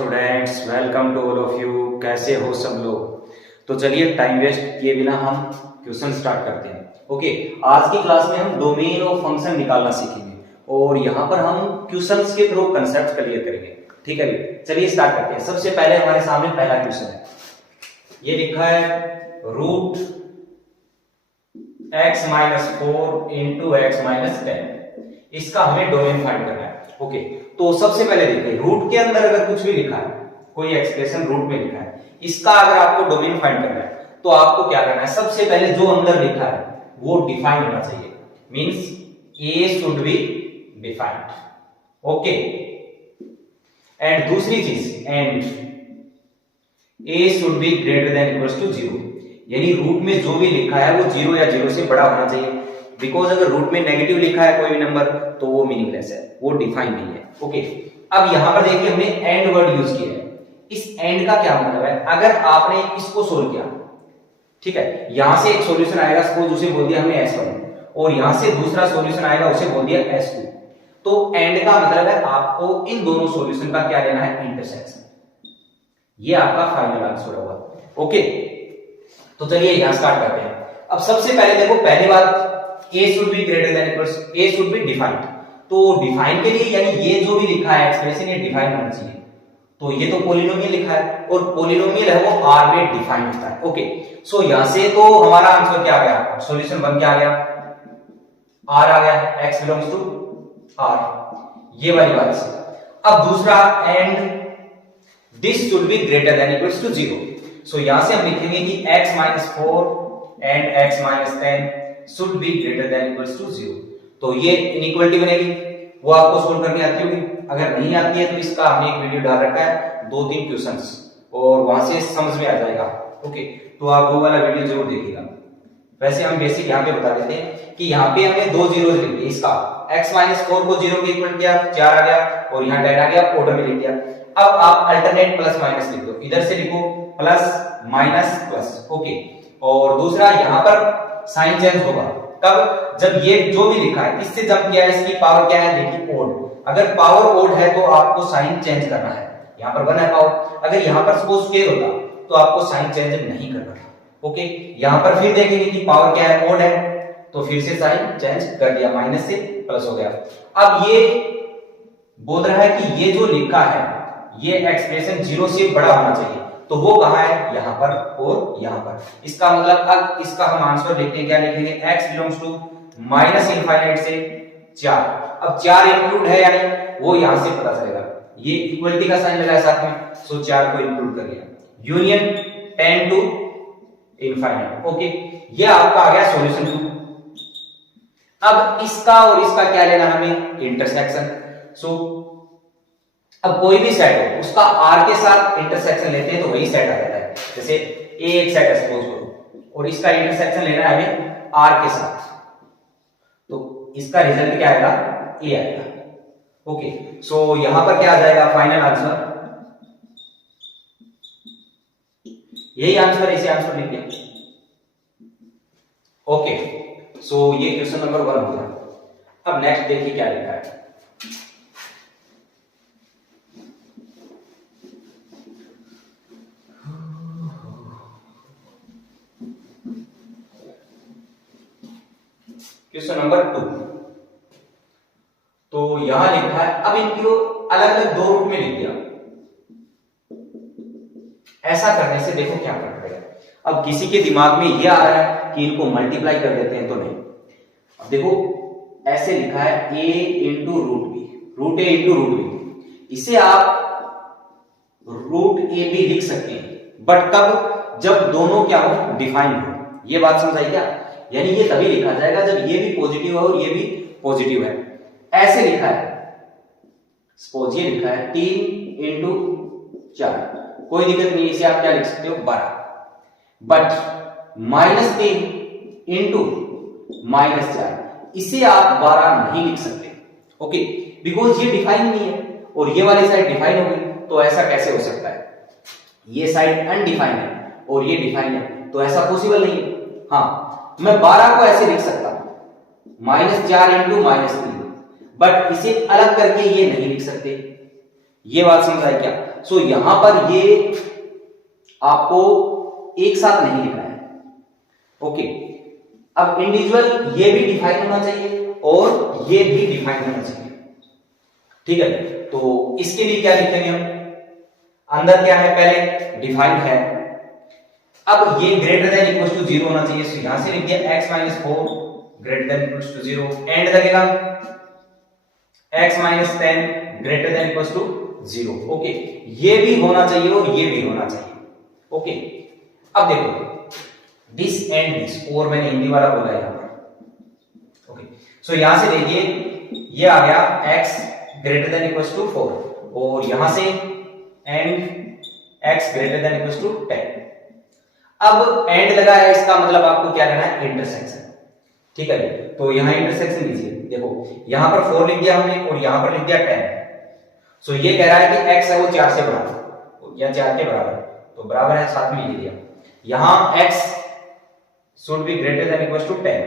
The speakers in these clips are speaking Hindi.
Students, welcome to all of you. कैसे हो सब लोग? तो चलिए टाइम वेस्ट किए बिना हम क्वेश्चन स्टार्ट करते हैं। ओके, आज की क्लास में हम डोमेन ऑफ फंक्शन निकालना सीखेंगे और यहाँ पर हम क्वेश्चंस के थ्रू कंसेप्ट क्लियर करेंगे। ठीक है भाई, चलिए स्टार्ट करते हैं। सबसे पहले हमारे सामने पहला क्वेश्चन है, ये लिखा है root x minus 4 into x minus 10। इसका हमें डोमेन फाइंड करना है। ओके, तो सबसे पहले देखिए रूट के अंदर अगर कुछ भी लिखा है, कोई एक्सप्रेशन रूट में लिखा है, इसका अगर आपको डोमेन फाइंड करना है तो आपको क्या करना है, सबसे पहले जो अंदर लिखा है वो डिफाइंड होना चाहिए। Means A should be defined. Okay, and दूसरी चीज, and A should be greater than equals to 0, यानी रूट में जो भी लिखा है वो 0 या 0 से बड़ा होना चाहिए। बिकॉज अगर रूट में नेगेटिव लिखा है कोई भी नंबर तो वो मीनिंगलेस है, वो डिफाइन नहीं है। ओके, अब यहां पर देखिए हमने एंड वर्ड यूज किया है। इस एंड का क्या मतलब है, अगर आपने इसको सोल्व किया, ठीक है, यहां से एक सॉल्यूशन आएगा, सपोज उसे बोल दिया हमने S1 और यहां से दूसरा सॉल्यूशन आएगा, उसे बोल दिया S2, तो एंड का मतलब है आपको इन दोनों सॉल्यूशन का क्या लेना है, इंटरसेक्शन। ये आपका फाइनल आंसर होगा। ओके, तो चलिए यहां स्टार्ट करते हैं। अब सबसे पहले देखो, पहली बात a should be greater than equals, a should be defined। तो डिफाइन के लिए यानी ये जो भी लिखा है एक्सप्रेशन, ये डिफाइन होना चाहिए। तो ये तो पॉलिनोमियल लिखा है और पॉलिनोमियल है वो r में डिफाइन होता है। ओके, सो यहां से तो हमारा आंसर क्या आ गया, सॉल्यूशन 1 क्या आ गया, r आ गया, x बिलोंग्स टू r, ये वाली बात। अब दूसरा, and this should be greater than equals to 0। So यहां से हम लिखेंगे कि x minus 4 and x minus 10 should be greater than equals to 0। तो ये इनइक्वालिटी बनेगी, वो आपको सोल्व करनी आती होगी। अगर नहीं आती है तो इसका हमने एक वीडियो डाल रखा है, 2-3 क्वेश्चंस, और वहां से समझ में आ जाएगा। ओके, तो आप वो वाला वीडियो जरूर देखिएगा। वैसे हम बेसिक यहाँ पे बता देते हैं कि यहाँ पे हमने 2 जीरो लिख दिए। इसका x माइनस 4 को 0 के इक्वल किया, 4 आ गया, और यहाँ 10 आ गया, ऑर्डर में लिख दिया। अब आप अल्टरनेट प्लस माइनस लिख दो, इधर से लिखो प्लस माइनस प्लस। ओके, और दूसरा यहाँ पर साइन चेंज होगा कब, जब ये जो भी लिखा है इससे जब किया है, इसकी पावर क्या है, देखिए ओड। अगर पावर ओड है तो आपको साइन चेंज करना है। यहाँ पर 1 है पावर, अगर यहाँ पर सपोज स्क्वायर होता तो आपको साइन चेंज नहीं करना था। ओके, यहाँ पर फिर देखेंगे कि पावर क्या है, ओड है, तो फिर से साइन चेंज कर दिया, माइनस से प्लस हो गया। अब ये बोल रहा है कि ये जो लिखा है ये एक्सप्रेशन 0 से बड़ा होना चाहिए, तो वो कहां है, यहां पर और यहां पर। इसका मतलब अब इसका हम आंसर लिखते हैं, क्या लिखेंगे, x belongs to minus infinite से 4। अब 4 इंक्लूड है यानी वो यहां से पता चलेगा, ये इक्वलिटी का साइन लगा है साथ में, सो 4 को इंक्लूड कर लिया, यूनियन 10 टू इनफाइनाइट। ओके, ये आपका आ गया सॉल्यूशन 2। अब इसका और इसका क्या लेना हमें, इंटरसेक्शन। सो अब कोई भी सेट हो उसका r के साथ इंटरसेक्शन लेते हैं तो वही सेट आ जाता है। जैसे a एक सेट सपोज करो और इसका इंटरसेक्शन लेना है हमें r के साथ, तो इसका रिजल्ट क्या आएगा, a आएगा। ओके, सो यहां पर क्या आ जाएगा, फाइनल आंसर, यही आंसर, इसे आंसर लिख दिया। ओके, सो ये क्वेश्चन नंबर 1 हो गया। अब नेक्स्ट देखिए क्या लिखा है, क्वेश्चन नंबर 2। तो यहां लिखा है, अब इनको अलग अलग 2 रूप में लिख दिया। ऐसा करने से देखो क्या फर्क पड़ेगा। अब किसी के दिमाग में यह आ रहा है कि इनको मल्टीप्लाई कर देते हैं, तो नहीं। अब देखो ऐसे लिखा है a into root B, root A into root B, इसे आप रूट ए बी लिख सकते हैं, बट कब, जब दोनों क्या हो, डिफाइन हो। ये बात समझ आई क्या, यानी ये तभी लिखा जाएगा जब ये भी पॉजिटिव है और ये भी पॉजिटिव है। ऐसे लिखा है, सपोज ये लिखा है 3 इंटू 4, कोई दिक्कत नहीं, इसे आप क्या लिख सकते हो, 12। बट -3 इंटू -4, इसे आप 12 नहीं लिख सकते। ओके, बिकॉज ये डिफाइन नहीं है और ये वाली साइड डिफाइन हो गई, तो ऐसा कैसे हो सकता है, ये साइड अनडिफाइंड है और ये डिफाइन है, तो ऐसा पॉसिबल नहीं है। हाँ, मैं 12 को ऐसे लिख सकता हूं, -4 इंटू -3, बट इसे अलग करके ये नहीं लिख सकते। ये बात समझ आई क्या? सो यहां पर ये आपको एक साथ नहीं लिखना है। ओके, अब इंडिविजुअल ये भी डिफाइन होना चाहिए और ये भी डिफाइन होना चाहिए। ठीक है, तो इसके लिए क्या लिखेंगे हम? अंदर क्या है? पहले डिफाइन है। अब ये ग्रेटर देन इक्वल टू 0 होना चाहिए, तो यहां से लिख दिया x minus 4 greater than equal to 0। And लगेगा x minus 10 greater than equal to 0। Okay, ये भी होना चाहिए और ये भी होना चाहिए। ओके, अब देखो दिस एंड दिस, और मैंने हिंदी वाला बोला यहां पर। ओके, सो यहां से देखिए ये आ गया x greater than equal to 4 और यहां से and x greater than equal to 10। अब एंड लगा है, इसका मतलब आपको क्या करना है? इंटरसेक्शन। ठीक है, तो यहां इंटरसेक्शन लीजिए। देखो यहां पर 4 लिख दिया हमने और यहां पर लिख दिया 10। सो ये कह रहा है कि x है वो 4 से बड़ा या 4 के बराबर, तो बराबर है, साथ में लिख दिया। यहां x should be greater than equal to 10।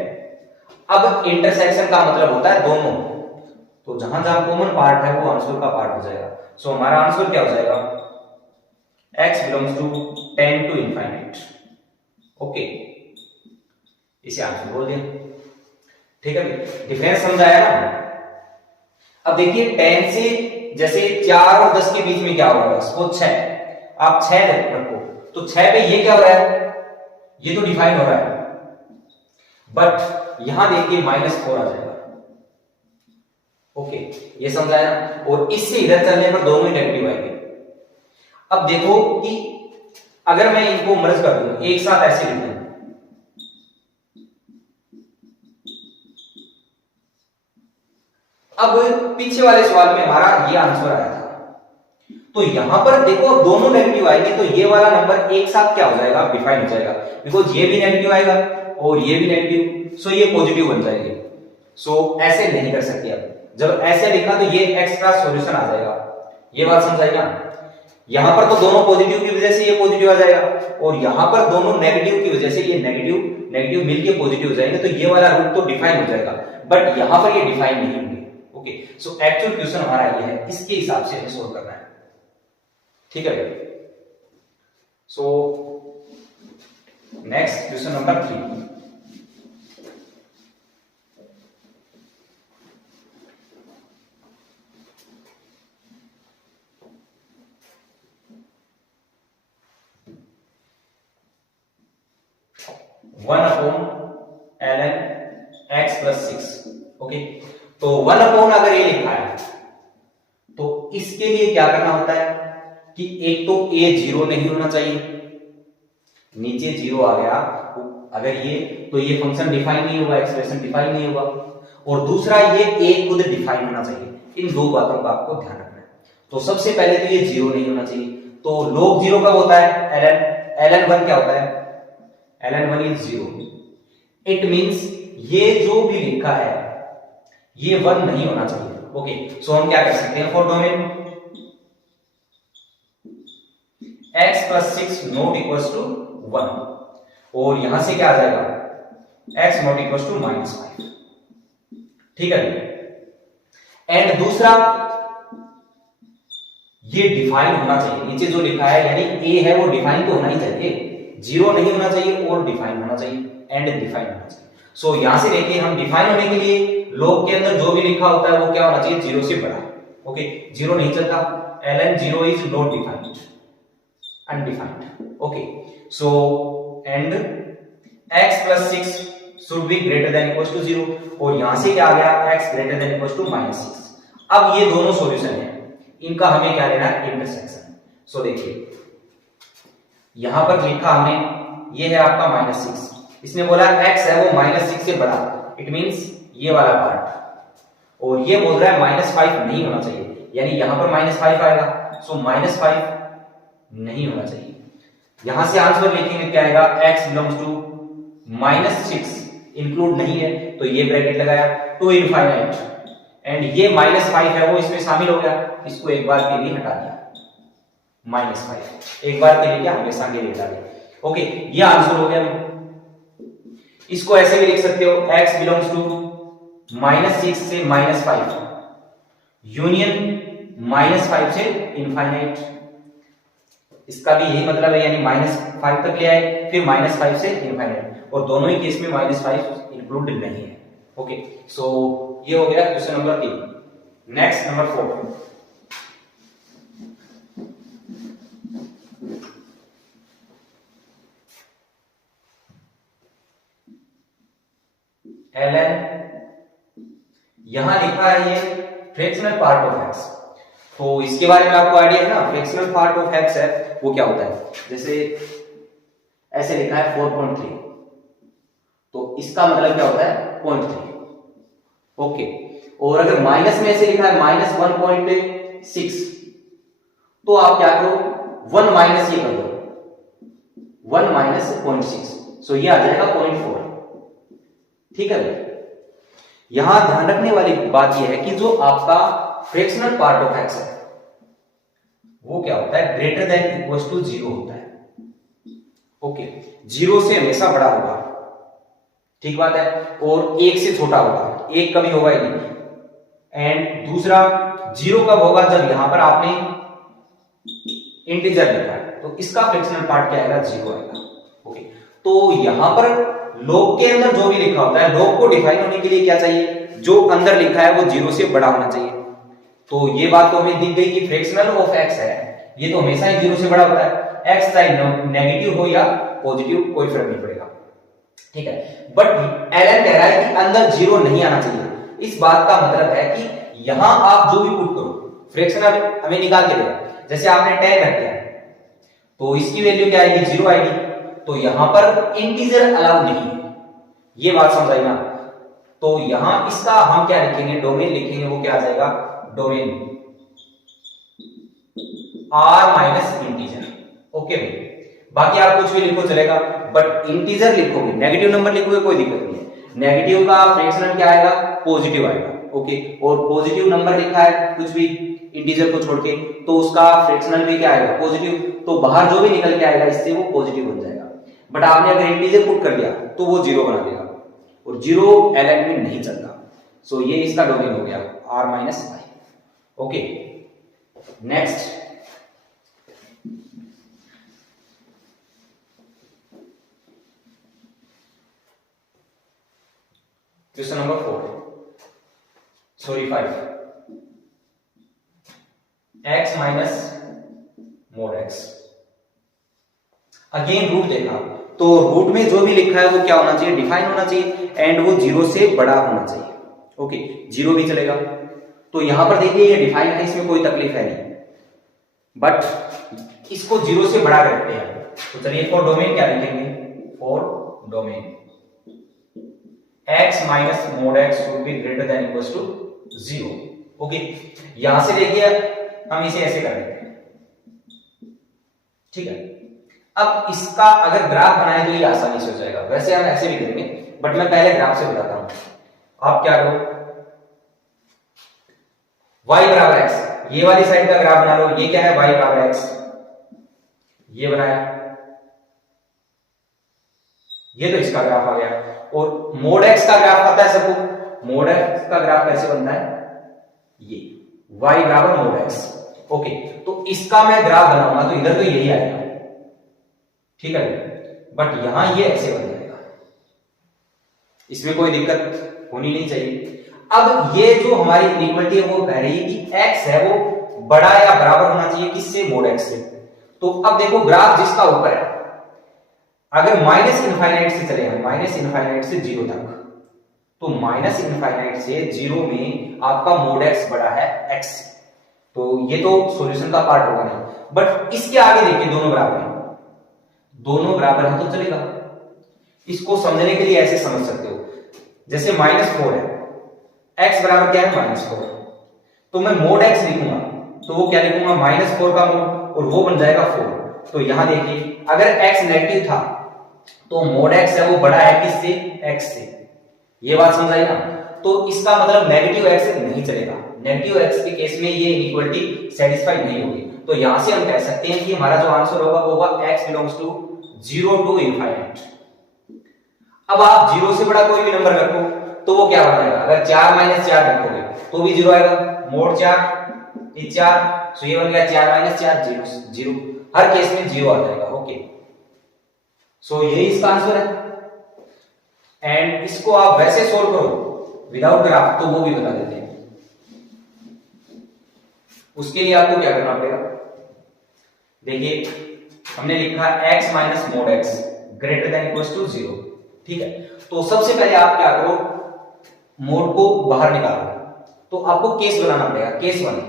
अब इंटरसेक्शन का मतलब होता है दोनों, तो जहां जहां कॉमन पार्ट है वो आंसर का पार्ट हो जाएगा। सो हमारा आंसर क्या हो जाएगा? x belongs to 10 to infinite. Okay, इसे आंसर बोल दिया। ठीक है, डिफरेंस समझाया ना। अब देखिए 10 से जैसे 4 और 10 के बीच में क्या होगा? सपोज 6, आप 6 रखो, तो 6 पे ये क्या हो रहा है? ये तो डिफाइन हो रहा है, बट यहां देखिए -4 आ जाएगा। ओके, ये समझाया ना। और इससे इधर चलने पर दोनों ही नेगेटिव आएंगे। अब देखो कि अगर मैं इनको मर्ज कर दूं, एक साथ ऐसे लिख दूं, अब पीछे वाले सवाल में हमारा ये आंसर आया था, तो यहां पर देखो दोनों नेगेटिव आएंगे, तो ये वाला नंबर एक साथ क्या हो जाएगा? डिफाइन हो जाएगा, बिकॉज ये भी नेगेटिव आएगा और ये भी नेगेटिव, सो ये पॉजिटिव बन जाएंगे। सो ऐसे नहीं कर सकते। अब जब ऐसे लिखा तो ये एक्स्ट्रा सॉल्यूशन आ जाएगा। ये बात समझ आई ना? यहां पर तो दोनों पॉजिटिव की वजह से ये पॉजिटिव आ जाएगा और यहां पर दोनों नेगेटिव की वजह से ये नेगेटिव मिलके पॉजिटिव हो जाएंगे, तो ये वाला रूट तो डिफाइन हो जाएगा, बट यहां पर ये डिफाइन नहीं होंगे। ओके, सो एक्चुअल क्वेश्चन हमारा ये है, इसके हिसाब से हमें सोल्व करना है। ठीक है, so next question number 3। One upon ln x plus 6। Okay, तो 1 अपॉन अगर ये लिखा है तो इसके लिए क्या करना होता है कि एक तो a 0 नहीं होना चाहिए, नीचे 0 आ गया अगर ये, तो ये फंक्शन डिफाइन नहीं होगा, एक्सप्रेशन डिफाइन नहीं होगा। और दूसरा ये a खुद डिफाइन होना चाहिए। इन दो बातों का आपको ध्यान रखना है। तो सबसे पहले तो ये 0 नहीं होना चाहिए, तो log 0 कब होता है? ln 1 क्या होता है? ln 1 is 0। इट मींस ये जो भी लिखा है ये 1 नहीं होना चाहिए। ओके, सो हम क्या कर सकते हैं? For domain x plus 6 not equals to 1, और यहां से क्या आ जाएगा? x not equals to -5। ठीक है, एंड दूसरा ये डिफाइन होना चाहिए। नीचे जो लिखा है यानी a है वो डिफाइन तो होना ही चाहिए, 0 नहीं होना चाहिए और डिफाइन होना चाहिए, एंड डिफाइन होना चाहिए। सो यहां से देखिए हम डिफाइन होने के लिए log के अंदर जो भी लिखा होता है वो क्या होना चाहिए? 0 से बड़ा। ओके, 0 नहीं चलता, ln 0 is not defined, undefined. Okay, so and x plus 6 should be greater than equal to 0, और यहां से क्या आ गया? x greater than equal to -6। अब ये दोनों सॉल्यूशन है, इनका हमें क्या लेना है? इंटरसेक्शन। सो देखिए यहां पर लिखा हमने, ये है आपका -6, इसने बोला x है वो -6 से बड़ा, इट मींस ये वाला पार्ट, और ये बोल रहा है -5 नहीं होना चाहिए, यानी यहां पर -5 आएगा, सो -5 नहीं होना चाहिए। यहां से आंसर लिखेंगे क्या आएगा? x बिलोंग्स टू -6 इंक्लूड नहीं है तो ये ब्रैकेट लगाया टू इनफाइनाइट, एंड ये -5 है वो इसमें शामिल हो गया, इसको एक बार के लिए हटा दिया, -5 एक बार के लिए क्या? हमेशा के लिए हटा दिया। ओके, ये आंसर हो गया। इसको ऐसे भी लिख सकते हो, x बिलोंग्स टू -6 से -5 यूनियन -5 से इनफाइनाइट, इसका भी यही मतलब है, यानी -5 तक ले आए, फिर -5 से इनफाइनाइट, और दोनों ही केस में -5 इंक्लूड नहीं है। ओके, सो ये हो गया question number 3। Next number 4। ln, यहां लिखा है ये फ्रैक्शनल पार्ट ऑफ x, तो इसके बारे में आपको आइडिया है ना, फ्रैक्शनल पार्ट ऑफ x है वो क्या होता है। जैसे ऐसे लिखा है 4.3, तो इसका मतलब क्या होता है 0.3। ओके, और अगर माइनस में ऐसे लिखा है -1.6, तो आप क्या करो 1 माइनस ये कर दो, 1 माइनस 0.6, सो ये आ जाएगा 0.4। ठीक है, यहां ध्यान रखने वाली बात यह है कि जो आपका फ्रैक्शनल पार्ट ऑफ x है वो क्या होता है, ग्रेटर देन इक्वल टू 0 होता है। ओके, 0 से हमेशा बड़ा होगा, ठीक बात है, और 1 से छोटा होगा, 1 कभी होगा ही नहीं। एंड दूसरा 0 कब होगा, जब यहां पर आपने इंटीजर लिखा है, तो इसका फ्रैक्शनल पार्ट क्या आएगा, 0 आएगा। ओके, तो यहां पर लॉग के अंदर जो भी लिखा होता है, लॉग को डिफाइन होने के लिए क्या चाहिए, जो अंदर लिखा है वो 0 से बड़ा होना चाहिए। तो ये बात तो हमें दिख गई कि फ्रैक्शनल ऑफ x है, ये तो हमेशा ही 0 से बड़ा होता है, x चाहे नेगेटिव हो या पॉजिटिव कोई फर्क नहीं पड़ेगा। ठीक है, बट ln कह रहा है कि अंदर 0 नहीं आना चाहिए। इस बात का मतलब है कि यहां आप जो भी पुट करो, फ्रैक्शनल हमें निकाल के देगा, जैसे आपने 10 रख दिया तो इसकी वैल्यू क्या आएगी, 0 आएगी, तो यहां पर इंटीजर अलाउड नहीं है, ये बात समझ आई ना। तो यहां इसका हम क्या लिखेंगे, डोमेन लिखेंगे, वो क्या आ जाएगा, domain r minus integer. Okay भाई, बाकी आप कुछ भी लिखो चलेगा, बट इंटीजर लिखोगे, नेगेटिव नंबर लिखोगे कोई दिक्कत नहीं है। नेगेटिव का फ्रैक्शनल क्या आएगा, पॉजिटिव आएगा। ओके, और पॉजिटिव नंबर लिखा है कुछ भी इंटीजर को छोड़ के, तो उसका फ्रैक्शनल भी क्या आएगा, पॉजिटिव, तो बाहर जो भी निकल के आएगा इससे वो पॉजिटिव बन जाएगा। बट आपने अगर इंटीजर पुट कर दिया तो वो 0 बना देगा, और 0 ln में नहीं चलता। सो ये इसका डोमेन हो गया r minus i। Okay, next question number 5, x minus mod x। Again root देखा, तो रूट में जो भी लिखा है वो क्या होना चाहिए, डिफाइन होना चाहिए, एंड वो 0 से बड़ा होना चाहिए। ओके, 0 भी चलेगा, तो यहां पर देखिए ये डिफाइन है, इसमें कोई तकलीफ है नहीं, बट इसको 0 से बड़ा करते हैं, तो चलिए फॉर डोमेन क्या लिखेंगे, for domain x minus mod x should be greater than equal to 0। Okay, यहां से देखिए हम इसे ऐसे कर देते हैं, ठीक है। अब इसका अगर ग्राफ बनाए तो ये आसानी से हो जाएगा, वैसे हम ऐसे भी करेंगे, बट मैं पहले ग्राफ से बताता हूं। आप क्या करो, y बराबर x, ये वाली साइड का ग्राफ बना लो, ये क्या है, y बराबर x, ये बनाया, ये तो इसका ग्राफ आ गया। और मोड x का ग्राफ पता है सबको, मोड x का ग्राफ कैसे बनता है, ये y बराबर मोड x। ओके, तो इसका मैं ग्राफ बनाऊंगा तो इधर तो यही आएगा, ठीक है, बट यहां ये ऐसे बन जाएगा, इसमें कोई दिक्कत होनी नहीं चाहिए। अब ये जो हमारी इक्वलिटी है वो कह रही है कि x है वो बड़ा या बराबर होना चाहिए किससे, मोड x से। तो अब देखो ग्राफ जिसका ऊपर है, अगर माइनस इनफाइनाइट से चले हम, माइनस इनफाइनाइट से 0 तक, तो माइनस इनफाइनाइट से 0 में आपका मोड x बड़ा है x, तो ये तो सॉल्यूशन का पार्ट होगा नहीं, बट इसके आगे देखिए दोनों बराबर हैं, दोनों बराबर हैं तो चलेगा। इसको समझने के लिए ऐसे समझ सकते हो, जैसे -4 है, x बराबर क्या है, -4, तो मैं मोड x लिखूंगा तो वो क्या लिखूंगा, -4 का मोड, और वो बन जाएगा 4। तो यहां देखिए अगर x नेगेटिव था तो मोड x है वो बड़ा है किससे, x से, ये बात समझ आई ना। तो इसका मतलब नेगेटिव x नहीं चलेगा, नेगेटिव x के केस में ये इक्वलिटी सेटिस्फाई नहीं होगी। तो यहां से हम कह सकते हैं कि हमारा जो आंसर होगा वो होगा x belongs to 0 to infinite. अब आप 0 से बड़ा कोई भी नंबर रखो तो वो क्या बनाएगा, अगर 4 - 4 रखोगे तो भी 0 आएगा, मोड 4 ये 4, सो ये बन गया 4 माइनस 4 जीरो जीरो, हर केस में जीरो आ जाएगा। ओके, सो यही इसका आंसर है। एंड इसको आप वैसे सोल्व करो विदाउट ग्राफ तो वो भी बता देते हैं। उसके लिए आपको क्या करना पड़ेगा, देखिए हमने लिखा x minus mod x greater than equals to 0, ठीक है। तो सबसे पहले आप क्या करो, मोड को बाहर निकालो, तो आपको केस बनाना पड़ेगा, केस 1,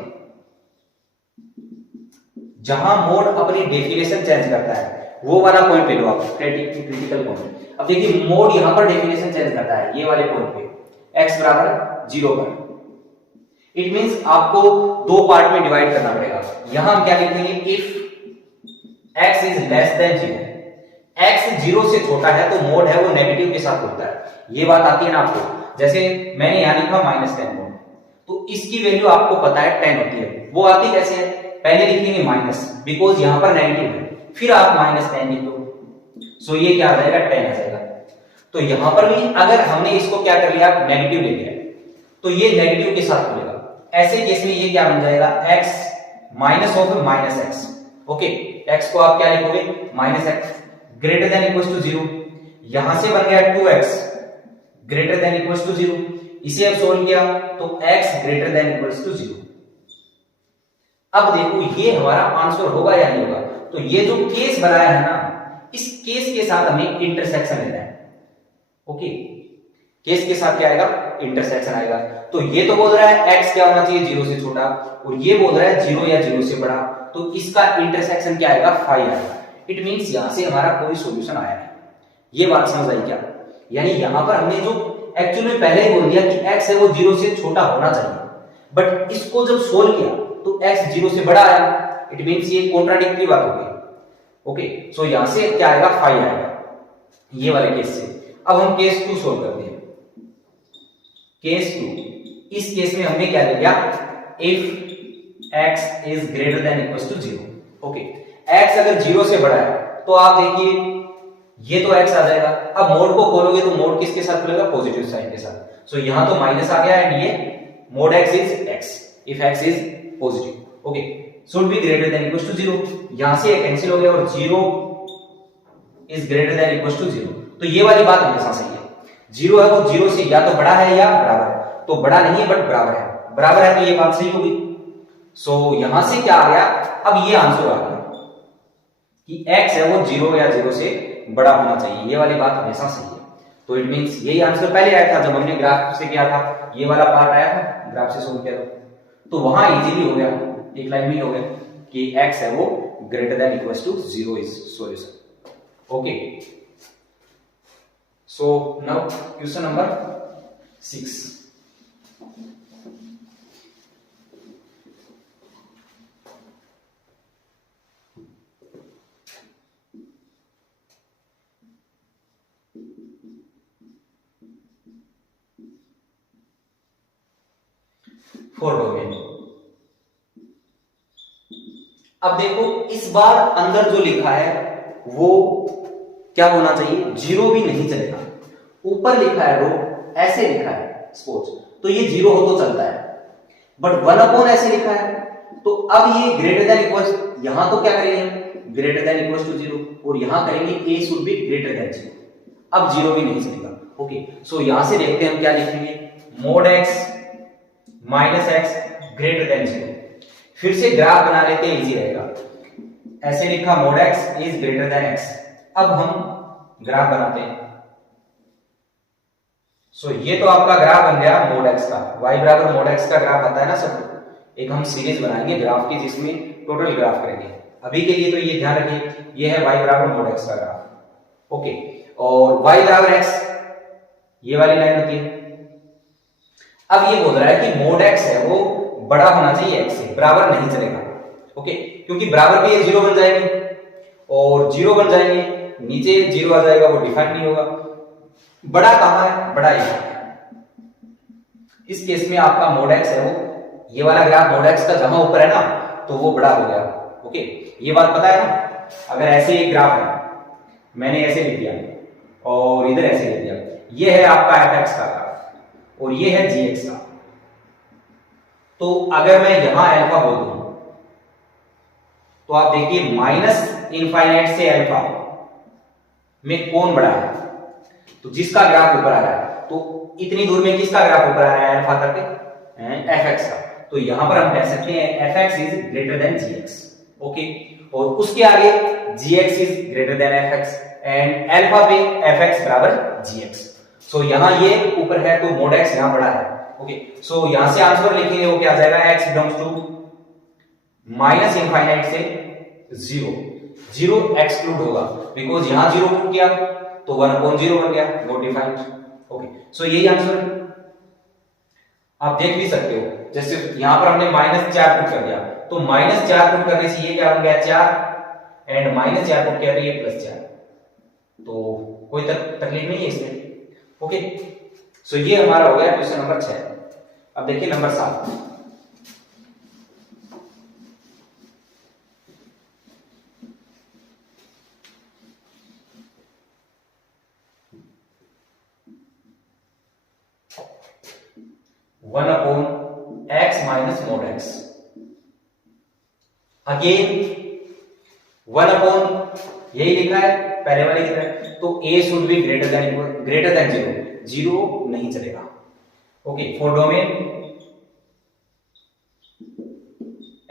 जहां मोड अपनी डेफिनेशन चेंज करता है वो वाला पॉइंट ले लो आप, क्रिटिकल पॉइंट। अब देखिए मोड यहां पर डेफिनेशन चेंज करता है ये वाले पॉइंट पे x बराबर 0 पर। इट मींस आपको दो पार्ट में डिवाइड करना पड़ेगा। यहां हम क्या लिखेंगे, if x is less then 0, x 0 से छोटा है तो मोड है वो नेगेटिव के साथ होता है। ये बात आती है ना आपको, जैसे मैंने यहां लिखा -10 मोड, तो इसकी वैल्यू आपको पता है 10 होती है। वो आती कैसे है, पहले लिखेंगे माइनस, बिकॉज यहां पर नेगेटिव है, फिर आप -10 लिख दो, सो ये क्या आ जाएगा 10 आ जाएगा। तो यहां पर भी अगर हमने इसको क्या कर लिया, नेगेटिव ले लिया, तो ये नेगेटिव के साथ खुलेगा। ऐसे केस में ये क्या बन जाएगा, x minus of minus x. Okay, x को आप क्या लिखोगे, -x greater than equals to 0। यहां से बन गया 2x greater than equals to 0। इसे अब सोल्व किया तो x greater than equals to 0। अब देखो ये हमारा आंसर होगा या नहीं होगा। तो ये जो केस बनाया है ना, इस केस के साथ हमें इंटरसेक्शन लेना है। ओके, केस के साथ क्या आएगा, इंटरसेक्शन आएगा। तो ये तो बोल रहा है x क्या होना चाहिए 0 से छोटा, और ये बोल रहा है 0 या 0 से बड़ा, तो इसका इंटरसेक्शन क्या आएगा, 5 आएगा। इट मींस यहां से हमारा कोई सॉल्यूशन आया नहीं। ये बात समझ आई क्या, यानी यहां पर हमने जो एक्चुअली में पहले ही बोल दिया कि x है वो 0 से छोटा होना चाहिए, बट इसको जब सोल्व किया तो x 0 से बड़ा आया। इट मींस ये कॉन्ट्राडिक्टरी बात हो गई। ओके, सो यहां से क्या आएगा, 5 आएगा ये वाले केस से। अब हम केस 2 सोल्व करते हैं। केस 2, इस केस में हमने क्या लिया, if x is greater than equals to 0। Okay, x अगर 0 से बड़ा है तो आप देखिए ये तो x आ जाएगा। अब मोड को खोलोगे तो मोड किसके साथ खुलेगा, पॉजिटिव साइन के साथ। सो यहां तो माइनस आ गया एंड ये mod x is x if x is positive. Okay, should be greater than equals to 0। यहां से ये कैंसिल हो गया और 0 is greater than equals to 0। तो ये वाली बात हमेशा सही है, 0 है वो 0 से या तो बड़ा है या बराबर है। तो बड़ा नहीं है बट बराबर है, बराबर है तो ये बात सही होगी। सो यहां से क्या आ गया, अब ये आंसर आ गया कि x है वो 0 या 0 से बड़ा होना चाहिए। ये वाली बात हमेशा सही है। तो इट मींस यही आंसर पहले आया था जब हमने ग्राफ से किया था, ये वाला पार्ट आया था ग्राफ से सोल्व किया था, तो वहां इजीली हो गया, एक लाइन में हो गया कि x है वो greater than equals to 0 is solution. Okay, so now question number 6। For domain. अब देखो इस बार अंदर जो लिखा है वो क्या होना चाहिए, 0 भी नहीं चलेगा। ऊपर लिखा है रो, ऐसे लिखा है सपोज, तो ये 0 हो तो चलता है, बट 1 ऐसे लिखा है। तो अब ये ग्रेटर देन इक्वल्स, यहां तो क्या करेंगे ग्रेटर देन इक्वल्स टू 0, और यहां करेंगे a should be greater then 0। अब 0 भी नहीं चलेगा। ओके, सो यहां से देखते हैं हम क्या लिखेंगे, mode x minus x greater then 0। फिर से ग्राफ बना लेते हैं, इजी रहेगा। ऐसे लिखा mode x is greater then x। अब हम ग्राफ बनाते हैं। सो ये तो आपका ग्राफ बन गया मोड x का, y बराबर मोड x का ग्राफ आता है ना सब। एक हम सीरीज बनाएंगे ग्राफ की जिसमें टोटल ग्राफ करेंगे। अभी के लिए तो ये ध्यान रखिए, ये है y बराबर मोड x का ग्राफ। ओके, और y बराबर x ये वाली लाइन होती है। अब ये बोल रहा है कि मोड x है वो बड़ा होना चाहिए x से, बराबर नहीं चलेगा। ओके, क्योंकि बराबर भी 0 बन जाएंगे, और 0 बन जाएंगे नीचे 0 आ जाएगा, वो डिफाइन नहीं होगा। बड़ा कहां है, बड़ा ये। इस केस में आपका मोड x है वो, ये वाला ग्राफ मोड x का जहां ऊपर है ना तो वो बड़ा हो गया। ओके, ये बात पता है ना। अगर ऐसे एक ग्राफ है, मैंने ऐसे लिख दिया और इधर ऐसे लिख दिया, ये है आपका fx का ग्राफ और ये है gx का। तो अगर मैं यहां अल्फा बोल दूं तो आप देखिए माइनस इनफाइनाइट से अल्फा में कौन बड़ा है, तो जिसका ग्राफ ऊपर आ रहा है, तो इतनी दूर में किसका ग्राफ ऊपर आ रहा है अल्फा तक, एफ एक्स का। तो यहां पर हम कह सकते हैं F X is greater than G X. Okay, और उसके आगे G X is greater than F X and alpha पे एफ एक्स बराबर जी एक्स। सो यहां ये ऊपर है तो मोड एक्स यहां बड़ा है। ओके, सो यहां से आंसर लिखेंगे वो क्या आ जाएगा, x belongs to minus infinite से जीरो, जीरो एक्सक्लूड होगा बिकॉज यहां जीरो पुट किया तो 1/0 बन गया, नॉट डिफाइंड। ओके, सो यही आंसर है। आप देख भी सकते हो, जैसे यहां पर हमने -4 पुट कर दिया तो -4 पुट करने से ये क्या बन गया 4 एंड -4 पुट किया तो ये +4, तो कोई तकलीफ नहीं है इसमें। ओके, सो ये हमारा हो गया क्वेश्चन नंबर 6। अब देखिए number 7। One upon x minus mode x, again 1 upon यही लिखा है पहले वाले की तरह, तो a should be greater than zero, zero नहीं चलेगा। Okay, for domain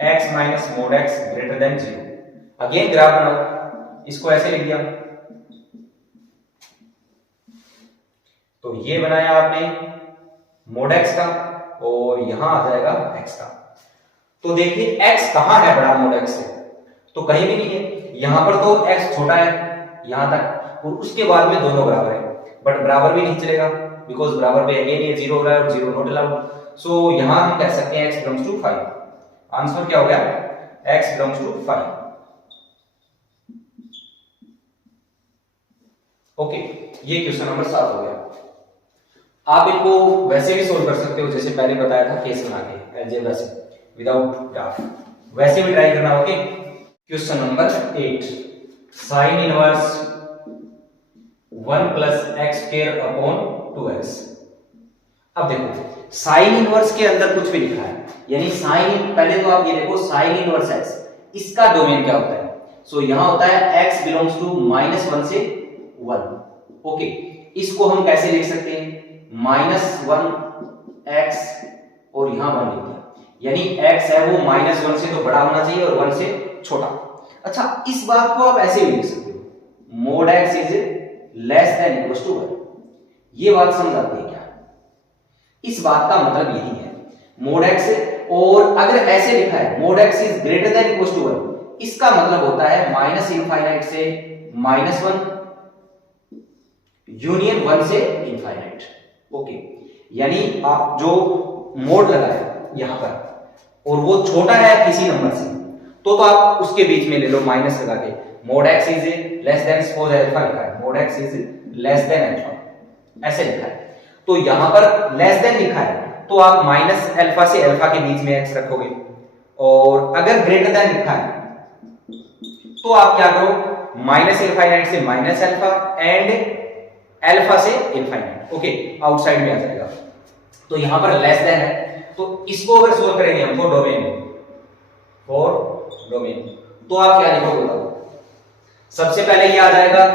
x minus mod x greater than zero, again graph बनाओ, इसको ऐसे लिख दिया, तो ये बनाया आपने मोड x का और यहां आ जाएगा x का। तो देखिए x कहां है बड़ा मोड x से, तो कहीं भी नहीं है। यहां पर तो x छोटा है यहां तक और उसके बाद में दोनों बराबर है, बट बराबर भी नहीं चलेगा बिकॉज बराबर पे अगेन ये जीरो हो रहा है और जीरो नॉट अलाउड। सो यहां हम कह सकते हैं x बिलोंग्स टू 5। आंसर क्या हो गया, x बिलोंग्स टू 5। ओके, ये क्वेश्चन नंबर 7 हो गया। आप इनको वैसे भी सोल्व कर सकते हो जैसे पहले बताया था, केस बना के अलजेब्रा से विदाउट ग्राफ, वैसे भी ट्राई करना। Okay, question number 8, sine inverse 1 + x² upon 2x। अब देखो साइन इनवर्स के अंदर कुछ भी लिखा है, यानी साइन, पहले तो आप ये देखो साइन इनवर्स x, इसका डोमेन क्या होता है। सो यहां होता है x बिलोंग्स टू -1 से 1। ओके, इसको हम कैसे लिख सकते हैं, -1x और यहां 1 लिख दिया, यानी x है वो -1 से तो बड़ा होना चाहिए और 1 से छोटा। अच्छा, इस बात को आप ऐसे भी लिख सकते हो, mod x is less than equals to 1। ये बात समझ आती है क्या, इस बात का मतलब यही है मोड x, और अगर ऐसे लिखा है mod x is greater than equals to 1, इसका मतलब होता है माइनस इनफाइनाइट से -1 यूनियन 1 से इनफाइनाइट। ओके, यानी आप जो मोड लगाए यहां पर और वो छोटा है किसी नंबर से, तो आप उसके बीच में ले लो माइनस लगा के, mode x is less then, suppose alpha लिखा है, mod x is less then alpha, ऐसे लिखा है, तो यहां पर लेस देन लिखा है तो आप माइनस अल्फा से अल्फा के बीच में x रखोगे, और अगर ग्रेटर देन लिखा है तो आप क्या करो, माइनस इनफाइनाइट से माइनस अल्फा एंड अल्फा से इनफाइनाइट। ओके, आउटसाइड में आ जाएगा, तो यहां पर लेस देन है, तो इसको अगर सोल्व करेंगे हम फॉर डोमेन, तो आप क्या लिखोगे बताओ। सबसे पहले ये आ जाएगा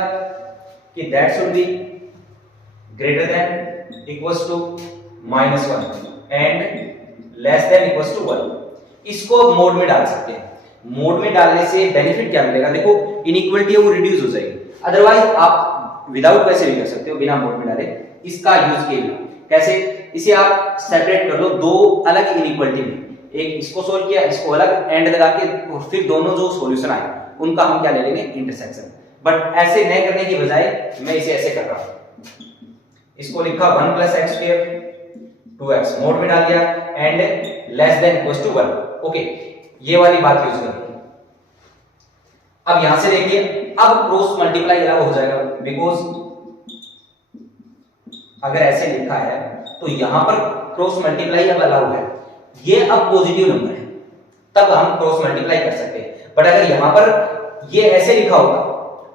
कि that should be greater than equals to -1 and less than equals to 1। इसको मोड में डाल सकते हैं, मोड में डालने से बेनिफिट क्या मिलेगा, देखो इनइक्वालिटी है वो रिड्यूस हो जाएगी। अदरवाइज आप विदाउट वैसे भी कर सकते हो, बिना मोड में डाले। इसका यूज किया कैसे, इसे आप सेपरेट कर लो दो अलग इनइक्वालिटी में, एक इसको सोल्व किया, इसको अलग एंड लगा के, और फिर दोनों जो सॉल्यूशन आए उनका हम क्या ले लेंगे, इंटरसेक्शन। बट ऐसे नहीं करने की बजाय मैं इसे ऐसे कर रहा हूं, इसको लिखा 1 + x² 2x, मोड में डाल दिया and less than equals to 1। ओके, ये वाली बात यूज करेंगे। अब यहां से देखिए, अब क्रॉस मल्टीप्लाई अलग हो जाएगा, बिकॉज अगर ऐसे लिखा है तो यहां पर क्रॉस मल्टीप्लाई अब अलाउ है, ये अब पॉजिटिव नंबर है तब हम क्रॉस मल्टीप्लाई कर सकते हैं। बट अगर यहां पर ये ऐसे लिखा होगा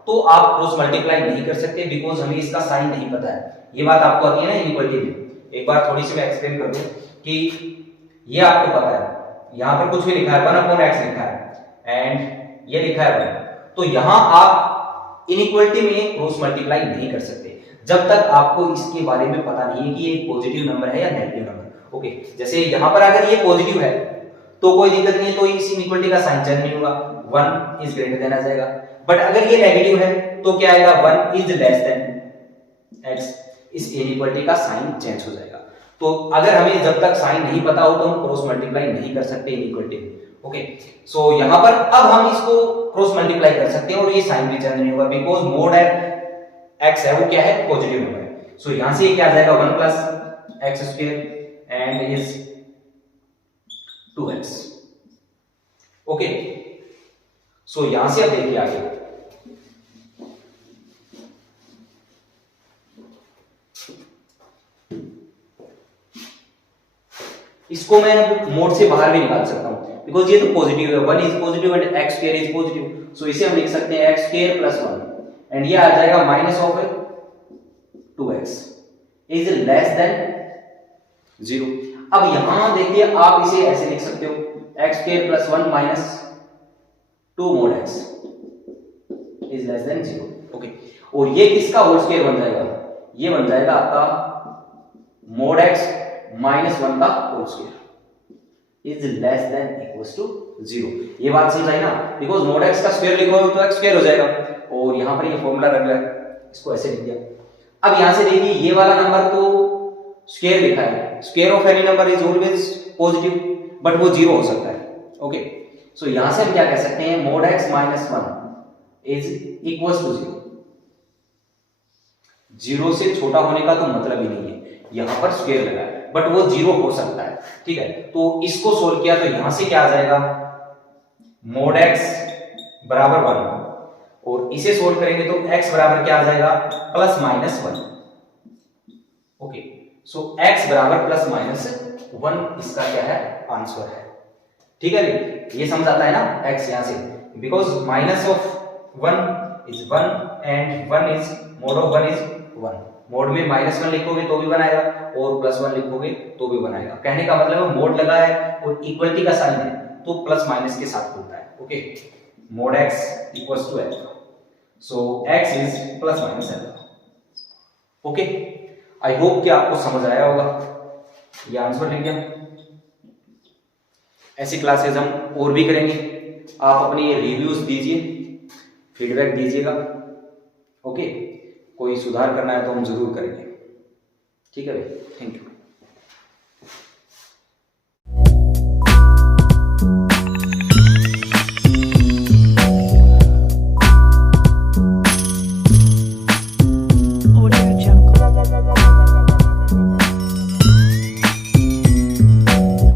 तो आप क्रॉस मल्टीप्लाई नहीं कर सकते, बिकॉज हमें इसका साइन नहीं पता है। ये बात आपको आती है ना इनइक्वालिटी में, एक बार थोड़ी सी मैं एक्सप्लेन कर दूं कि ये आपको पता है, यहां पर कुछ भी लिखा है 1/x लिखा है एंड ये लिखा है 1, तो यहां आप इनइक्वालिटी में क्रॉस मल्टीप्लाई नहीं कर सकते जब तक आपको इसके बारे में पता नहीं है कि ये पॉजिटिव नंबर है या नेगेटिव नंबर। ओके, जैसे यहां पर अगर ये पॉजिटिव है तो कोई दिक्कत नहीं है, तो इस इनइक्वालिटी का साइन चेंज नहीं होगा, 1 इज ग्रेटर देन आ जाएगा। बट अगर ये नेगेटिव है तो क्या आएगा, 1 इज लेस देन x, इस इनइक्वालिटी का साइन चेंज हो जाएगा। तो अगर हमें जब तक साइन नहीं पता हो तो हम क्रॉस मल्टीप्लाई नहीं कर सकते इनइक्वालिटी में। ओके, सो यहां पर अब हम इसको क्रॉस मल्टीप्लाई कर सकते हैं और ये साइन भी चेंज नहीं होगा बिकॉज मोड x है वो क्या है, पॉजिटिव नंबर है। सो यहां से ये क्या आ जाएगा 1 plus x square and is 2x। Okay, so यहां से अब देखिए आगे, इसको मैं मोड से बाहर भी निकाल सकता हूं बिकॉज ये तो पॉजिटिव है, 1 is positive and x square is positive, so इसे हम लिख सकते हैं x स्क्वायर प्लस 1 एंड ये आ जाएगा minus of 2x is less then 0। अब यहां देखिए आप इसे ऐसे लिख सकते हो x square plus 1 minus 2 mod x is less then 0। Okay, और ये किसका होल स्क्वायर बन जाएगा, ये बन जाएगा आपका mod x माइनस 1 का whole square is less than equals to 0। ये बात समझाई ना, बिकॉज mod x का स्क्वायर लिखोगे तो x स्क्वायर हो जाएगा और यहां पर ये फॉर्मूला रख लिया, इसको ऐसे लिख दिया। अब यहां से देखिए ये वाला नंबर तो स्क्वायर लिखा है, square of any number is always positive but वो 0 हो सकता है। ओके, सो यहां से हम क्या कह सकते हैं, mod x minus 1 is equals to 0। 0 से छोटा होने का तो मतलब ही नहीं है, यहां पर स्क्वायर लगा है बट वो 0 हो सकता है। ठीक है, तो इसको सोल्व किया तो यहां से क्या आ जाएगा, mod x बराबर 1 और इसे सोल्व करेंगे तो x बराबर क्या आ जाएगा, प्लस माइनस 1। ओके, सो x बराबर प्लस माइनस 1 इसका क्या है, आंसर है। ठीक है, ये समझ आता है ना x यहां से, because minus of 1 is 1 and 1 is mod of 1 is 1। Mode में माइनस 1 लिखोगे तो भी बनाएगा और प्लस 1 लिखोगे तो भी बनाएगा। कहने का मतलब है मोड लगा है और इक्वलिटी का साइन है तो प्लस माइनस के साथ खुलता है। Okay, mod x equals to alpha, so x is plus minus alpha. Okay, I hope कि आपको समझ आया होगा, ये आंसर लिख दिया। ऐसी क्लासेस हम और भी करेंगे, आप अपनी रिव्यूज दीजिए, फीडबैक दीजिएगा। ओके, कोई सुधार करना है तो हम जरूर करेंगे। ठीक है भाई, थैंक यू।